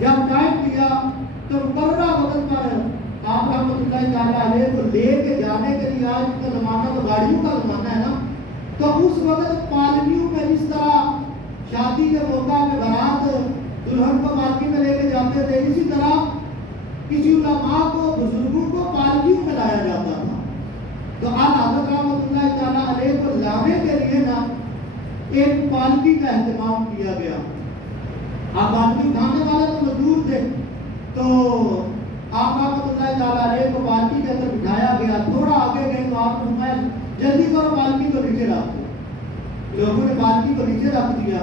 جب ٹائم دیا تو مقررہ وقت پر آپ رحمۃ اللہ تعالیٰ علیہ کو لے کے جانے کے لیے، آج کا زمانہ تو گاڑیوں کا زمانہ ہے نا، تو اس وقت پالکیوں میں جس طرح شادی کے موقع پہ بارات دلہن کو پالکی میں لے کے جاتے تھے، اسی طرح کسی علماء کو، بزرگوں کو پالکیوں میں لایا جاتا تھا۔ تو آج حضرت رحمۃ اللہ تعالیٰ علیہ کو لانے کے لیے نا ایک پالکی کا اہتمام کیا گیا۔ آپ پالکی اٹھانے والے تو مزدور تھے، تو آپ رحمۃ اللہ تعالیٰ علیہ کو پالکی کے اندر بٹھایا گیا۔ تھوڑا آگے گئے تو آپ نے فرمایا جلدی کرو پالکی کو نیچے رکھ دو۔ لوگوں نے پالکی کو نیچے رکھ دیا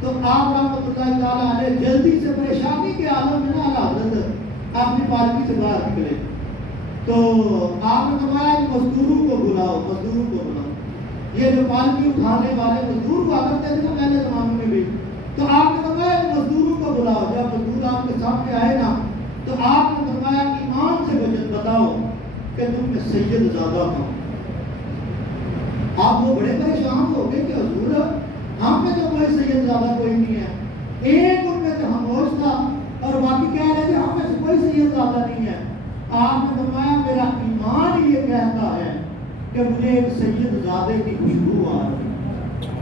تو آپ رحمۃ اللہ تعالیٰ علیہ جلدی سے پریشانی کے عالم میں نا حضرت اپنی پالکی سے باہر نکلے۔ تو آپ نے فرمایا مزدوروں کو بلاؤ، مزدوروں کو بلاؤ۔ یہ جو پالکی اٹھانے والے مزدور ہوا کرتے تھے نا پہلے زمانے میں بھی، تو آپ نے فرمایا مزدوروں کو بلاؤ۔ جب مزدور آپ کے سامنے آئے نا تو آپ نے فرمایا ایمان سے وجہ بتاؤ کہ تم میں سید زیادہ ہو۔ آپ وہ بڑے پریشان ہو گئے کہ حضور ہم میں تو کوئی سید زیادہ کوئی نہیں ہے۔ ایک ان میں تو خاموش تھا اور باقی کہہ رہے تھے ہم میں سے کوئی سید زیادہ نہیں ہے۔ آپ نے فرمایا میرا ایمان یہ کہتا ہے کہ مجھے ایک سید زادے کی خوشبو آ رہی ہے۔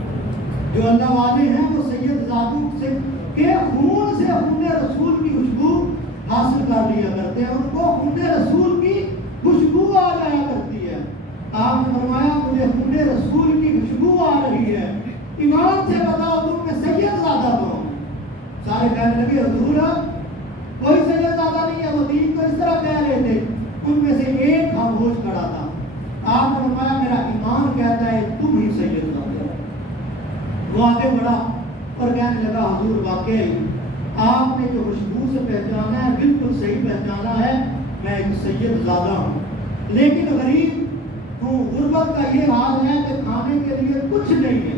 جو اللہ والے ہیں وہ سید زادوں سے کے خون سے خون رسول کی خوشبو حاصل کر لیا کرتے ہیں، ان کو خون رسول کی خوشبو آ جایا کرتی ہے۔ آپ نے فرمایا مجھے خون رسول کی خوشبو آ رہی ہے، ایمان سے بتاؤ تم میں سید زیادہ کون؟ سارے کہنے لگے حضور کوئی سید زیادہ نہیں ہے۔ وہ دین کو اس طرح کہہ رہے تھے، ان میں سے ایک خاموش کھڑا تھا۔ آپ نے فرمایا میرا ایمان کہتا ہے تم ہی سید زیادہ۔ وہ آگے بڑھا اور کہنے لگا حضور واقعی آپ نے جو خوشبو سے پہچانا ہے بالکل صحیح پہچانا ہے، میں ایک سید زیادہ ہوں، لیکن غریب ہوں۔ غربت کا یہ حال ہے کہ کھانے کے لیے کچھ نہیں ہے۔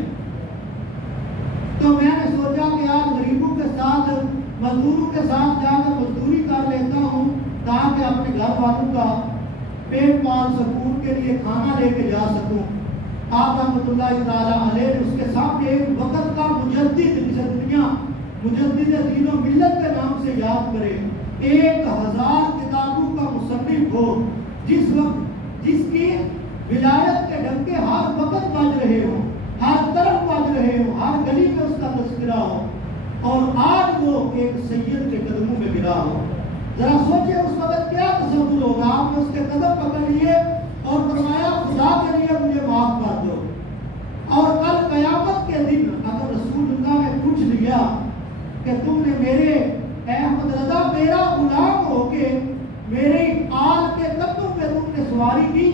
تو میں نے سوچا کہ آج غریبوں کے ساتھ مزدوروں کے ساتھ جا کر مزدوری کر لیتا ہوں تاکہ اپنے گھر والوں کا پیٹ پال سکوں، ان کے لیے کھانا لے کے جا سکوں۔ آپ رحمۃ اللہ تعالیٰ علیہ اس کے سامنے ایک وقت کا مجدد، جسے دنیا مجدد دین و ملت کے نام سے یاد کرے، 1000 کتابوں کا مصنف ہو، جس وقت جس کی ولایت کے ڈنکے ہر وقت بج رہے ہوں، ہر طرف بج رہے ہوں، ہر گلی میں اس کا تذکرہ ہو، اور آج وہ ایک سید کے قدموں میں گرا ہو۔ ذرا سوچیں اس وقت کیا تصور ہوگا۔ آپ نے اس کے قدم پکڑ لیے اور فرمایا خدا کے لیے مجھے معاف کر دو۔ اور کل قیامت کے دن اگر رسول اللہ نے پوچھ لیا کہ تم نے میرے احمد رضا میرا غلام ہو کے میرے آل کے قدموں پہ تم نے سواری کی،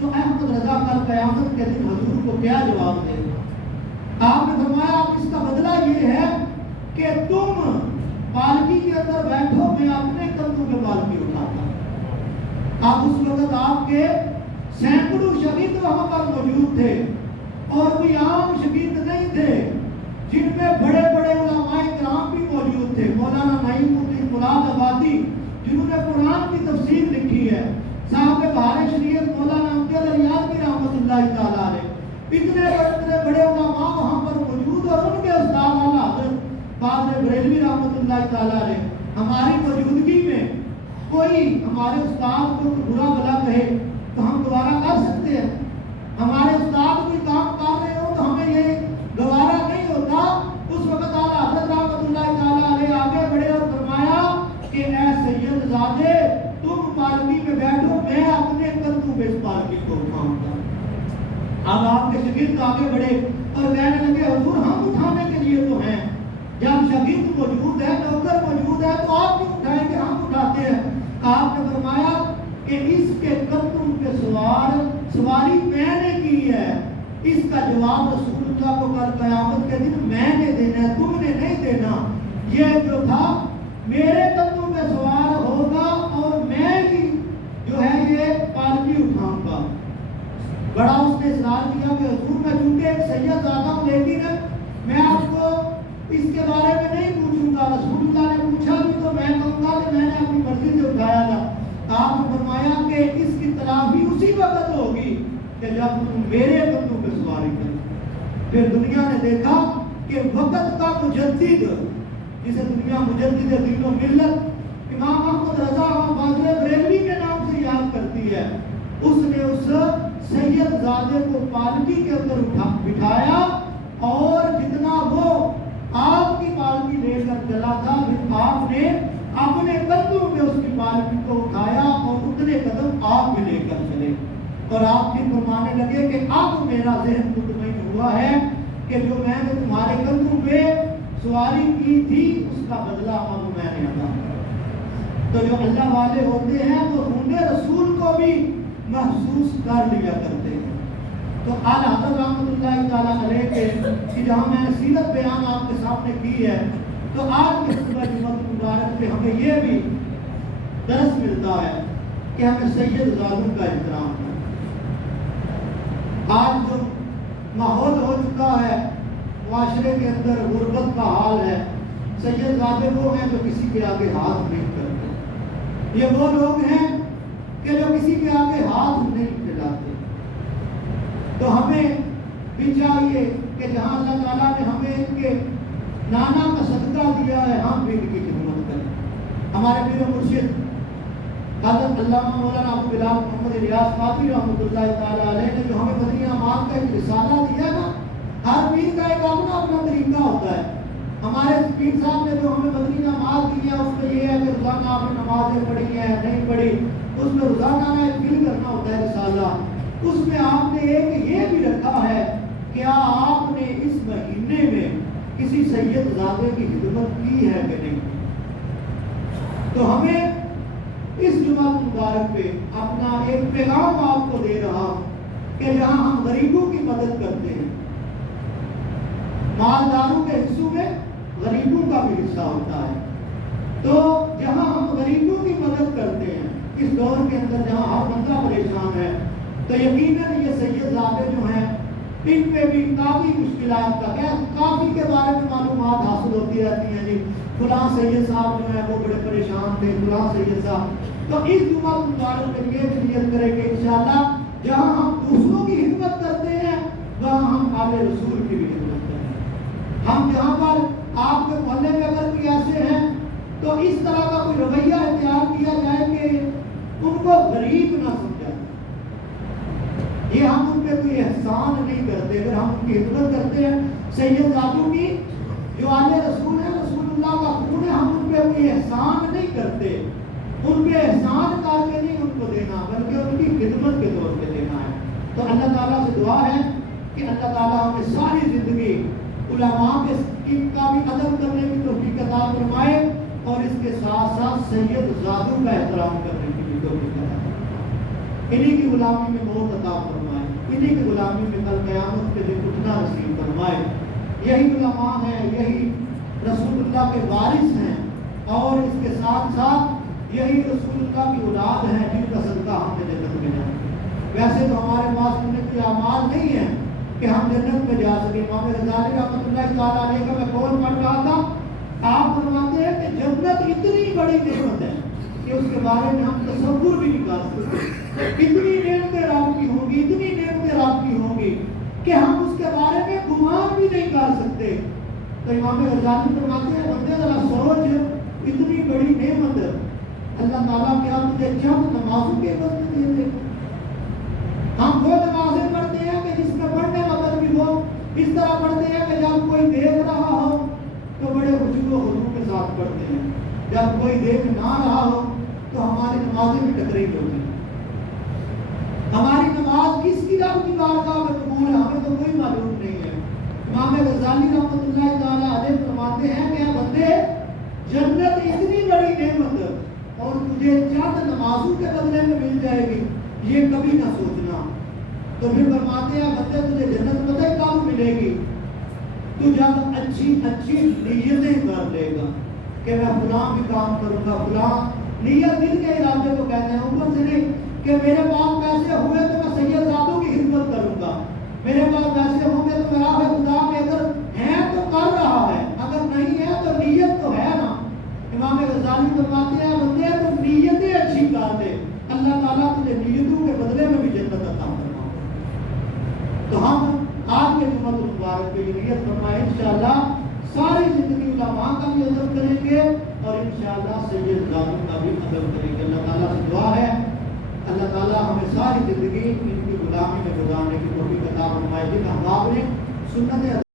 تو احمد رضا کل قیامت کے دن حضور کو کیا جواب دے گا؟ آپ نے فرمایا اب اس کا بدلہ یہ ہے کہ تم پالکی کے اندر بیٹھو، میں اپنے کندھوں پہ پالکی اٹھاتا۔ اب اس وقت آپ کے سینکڑوں شگرد وہاں پر موجود تھے، اور کوئی عام شگرد نہیں تھے، جن میں بڑے بڑے علماء کرام بھی موجود تھے۔ مولانا نعیم الدین مراد آبادی جنہوں نے قرآن کی تفسیر لکھی ہے، صاحب بہار شریف مولانا امجد الیاز کی رحمۃ اللہ تعالیٰ علیہ، اتنے بڑے علماء وہاں پر موجود، اور ان کے استاد اعلیٰ حضرت فاضل بریلوی رحمۃ اللہ تعالیٰ علیہ۔ ہماری موجودگی میں کوئی ہمارے استاد کو برا بھلا کہے تو ہم دوبارہ کر سکتے ہیں؟ ہمارے استاد کوئی کام کر رہے ہو تو ہمیں یہ گوارا نہیں ہوتا۔ اس وقت اعلیٰ حضرت رحمۃ اللہ تعالیٰ علیہ آگے بڑھے اور فرمایا کہ اے سید زادے تم پالکی میں بیٹھو، میں اپنے کندھوں پہ اس پالکی کو اٹھاؤں گا۔ اب آپ کے شاگرد آگے بڑھے اور کہنے لگے حضور ہم اٹھانے کے لیے تو ہیں، جب شاگرد موجود ہے، نوکر موجود ہے، تو آپ کیوں اٹھائیں گے؟ ہم اٹھاتے ہیں۔ آپ نے فرمایا کہ اس کے کندھوں پہ سواری میں نے کی ہے، اس کا جواب رسول اللہ کو کل قیامت کے دن میں نے دینا ہے، تم نے نہیں دینا۔ یہ جو تھا میرے کندھوں پہ سوار ہوگا اور میں ہی جو ہے یہ پالکی اٹھاؤں گا۔ بڑا اس نے اصرار کیا کہ حضور میں چونکہ ایک سید زادہ ہوں، لیکن میں آپ کو اس کے بارے میں نہیں پوچھوں گا۔ رسول اللہ نے پوچھا بھی تو میں کہوں گا کہ میں نے اپنی مرضی سے اٹھایا تھا۔ آپ نے فرمایا کہ اس کی تلافی اسی وقت ہوگی کہ جب تم میرے کندھوں پہ سواری کرو۔ پھر دنیا نے دیکھا کہ وقت کا مجدد जिसे दुनिया मुजद्दिद दीन व मिल्लत इमाम अहमद रजा बाजरे बरेलवी के नाम से याद करती है, उसने उस सैयद ज़ादे को पालकी के अंदर बिठाया और जितना वो आपकी पालकी लेकर चला था, फिर आपने अपने कदमों में उसकी पालकी को उठाया और उतने कदम आप भी लेकर चले। और आप फिर फरमाने लगे कि अब मेरा ज़हन मुतमईन हुआ है कि जो मैंने तुम्हारे कदमों पे सवारी की थी उसका बदला अब मैंने अदा किया। तो जो अल्लाह वाले होते हैं वो खूने रसूल को भी महसूस कर लिया करते हैं। तो आला हज़रत रहमतुल्लाहि तआला अलैह के कि जहाँ मैंने सीरत बयान आपके सामने की है, तो आज के खुतबा जुम्मा मुबारक में हमें ये भी दर्स मिलता है कि हमें सैयद ज़ादों का एहतराम है। आज जो माहौल हो चुका है माशरे के अंदर, गुर्बत का हाल है, सैयद ज़ादे वो हैं जो किसी के आगे हाथ नहीं करते। ये वो लोग हैं कि जो किसी के आगे हाथ नहीं फैलाते। तो हमें भी चाहिए कि जहाँ अल्लाह ताला ने हमें इनके नाना का सदका दिया है, हम भी इनकी खिदमत करें। हमारे पीर मुर्शिद हज़रत अल्लामा मौलाना अबू बिलाल मोहम्मद इलियास कादरी रहमतुल्लाहि तआला अलैह ने जो हमें मदनी अमाल का एक रिसाला दिया ना, हर पीर का एक अपना अपना तरीका होता है। हमारे पीर साहब ने जो हमें मदनी अमाल दी है उसमें ये है कि रोज़ाना आपने नमाजें पढ़ी हैं नहीं पढ़ी, उसमें रोज़ाना एक फिल करना होता है रिसाला। उसमें आपने एक ये भी रखा है क्या आपने इस महीने में किसी सैयद ज़ादे की खिदमत की है कि नहीं। तो हमें इस जुमा मुबारक पे अपना एक पैगाम आपको दे रहा हूं कि जहां हम गरीबों की मदद करते हैं, मालदारों के हिस्सों में गरीबों का भी हिस्सा होता है। तो जहां हम गरीबों की मदद करते हैं इस दौर के अंदर जहां हर बंदा परेशान है, तो यकीनन ये सैयद ज़ादे जो हैं इन पे भी काफ़ी मुश्किलात का क्या काफ़ी के बारे में मालूमात हासिल होती रहती हैं। जी फलां सैयद साहब जो है वो बड़े परेशान थे, फलां सैयद साहब। तो इस जुमा मुबारक में ये नियत करेंगे इंशाअल्लाह जहाँ हम दूसरों की हिम्मत करते हैं वहाँ हम आले रसूल की भी हिम्मत करें। हम जहाँ पर आपके मोहल्ले में अगर कोई ऐसे हैं तो इस तरह का कोई रवैया इख्तियार किया जाए कि उनको गरीब ना समझा, ये हम उन पे कोई एहसान नहीं करते। अगर हम उनकी हिम्मत करते हैं सैयद ज़ादों की जो आले रसूल है, रसूलुल्लाह का खून है, हम उन पे कोई एहसान नहीं करते, उन पे एहसान करके नहीं उनको देना बल्कि उनकी खिदमत के तौर पे देना है। तो अल्लाह ताला से दुआ है कि अल्लाह ताला हमें सारी ज़िंदगी उलमा के का भी अदब करने की तौफीक अता फरमाए और इसके साथ साथ सैयद ज़ादों का एहतराम करने की भी तौफीक अता फरमाए। इन्हीं की गुलामी में मौत अता फरमाए, इन्हीं की गुलामी में कल क़यामत के दिन उठना नसीब फरमाए। यही उलमा है, यही रसूलुल्लाह के वारिस हैं और इसके साथ साथ यही रसूलुल्लाह की औलाद हैं जिनका सदका हमने जन्नत में जाना। वैसे तो हमारे पास उन्हें कोई अमाल नहीं है कि हम जन्नत में जा सके। इमाम गज़ाली रहमतुल्लाहि तआला अलैह का मैं कौल पढ़ रहा था, आप फरमाते हैं कि जन्नत इतनी बड़ी नेमत है कि उसके बारे में हम तसव्वुर भी नहीं कर सकते। इतनी नेमतें रब की होंगी, इतनी नेमतें रब की होंगी कि हम उसके बारे में गुमान भी नहीं कर सकते। तो इमाम गज़ाली फरमाते हैं बंदे ज़रा सोच, इतनी बड़ी नेमत अल्लाह ताला क्या तुझे चंद नमाजों के बदले दे दे। हम वो नमाजें पढ़ते हैं कि जिसमें पढ़ने वक्त भी वो इस तरह पढ़ते हैं कि जब कोई देख रहा हो तो बड़े खुशू हुजूर के साथ पढ़ते हैं, जब कोई देख ना रहा हो तो हमारी नमाजें भी टकराई होती हैं। हमारी नमाज किसकी रब की बारगाह में कबूल है हमें तो कोई मालूम नहीं है। इमाम गज़ाली रहमतुल्लाहि तआला अलैह फरमाते हैं कि बंदे जन्नत इतनी बड़ी नेमत और तुझे चंद नमाजों के बदले में मिल जाएगी, ये कभी ना सोचना। तो फिर फरमाते हैं बंदे तुझे जन्नत पता है कब मिलेगी, तू जब अच्छी अच्छी नीयतें कर लेगा कि मैं फलां भी काम करूँगा, फलां नीयत दिल के इरादे को कहते हैं, ऊपर से नहीं कि मेरे पास पैसे हुए तो मैं सैयद ज़ादों की खिदमत करूँगा, मेरे पास पैसे होंगे तो मेरा खुदा में अगर है तो कर रहा है, अगर नहीं है तो नीयत तो है ना। इमाम गज़ाली फरमाते हैं बंदे तुम नीयतें अच्छी कर दे, अल्लाह ताला तुझे नीयतों के बदले में भी जन्नत अता फरमाएगा। तो हम आज के जुम्मा मुबारक पे ये नियत फरमाए इंशाअल्लाह ساری زندگی علماء کا بھی ادب کریں گے اور انشاءاللہ سید ذاتوں کا بھی ادب کریں گے. اللہ تعالیٰ سے دعا ہے اللہ تعالیٰ ہمیں ساری زندگی ان کی غلامی میں گزارنے کی توفیق عطا فرمائے. جن احباب نے سنت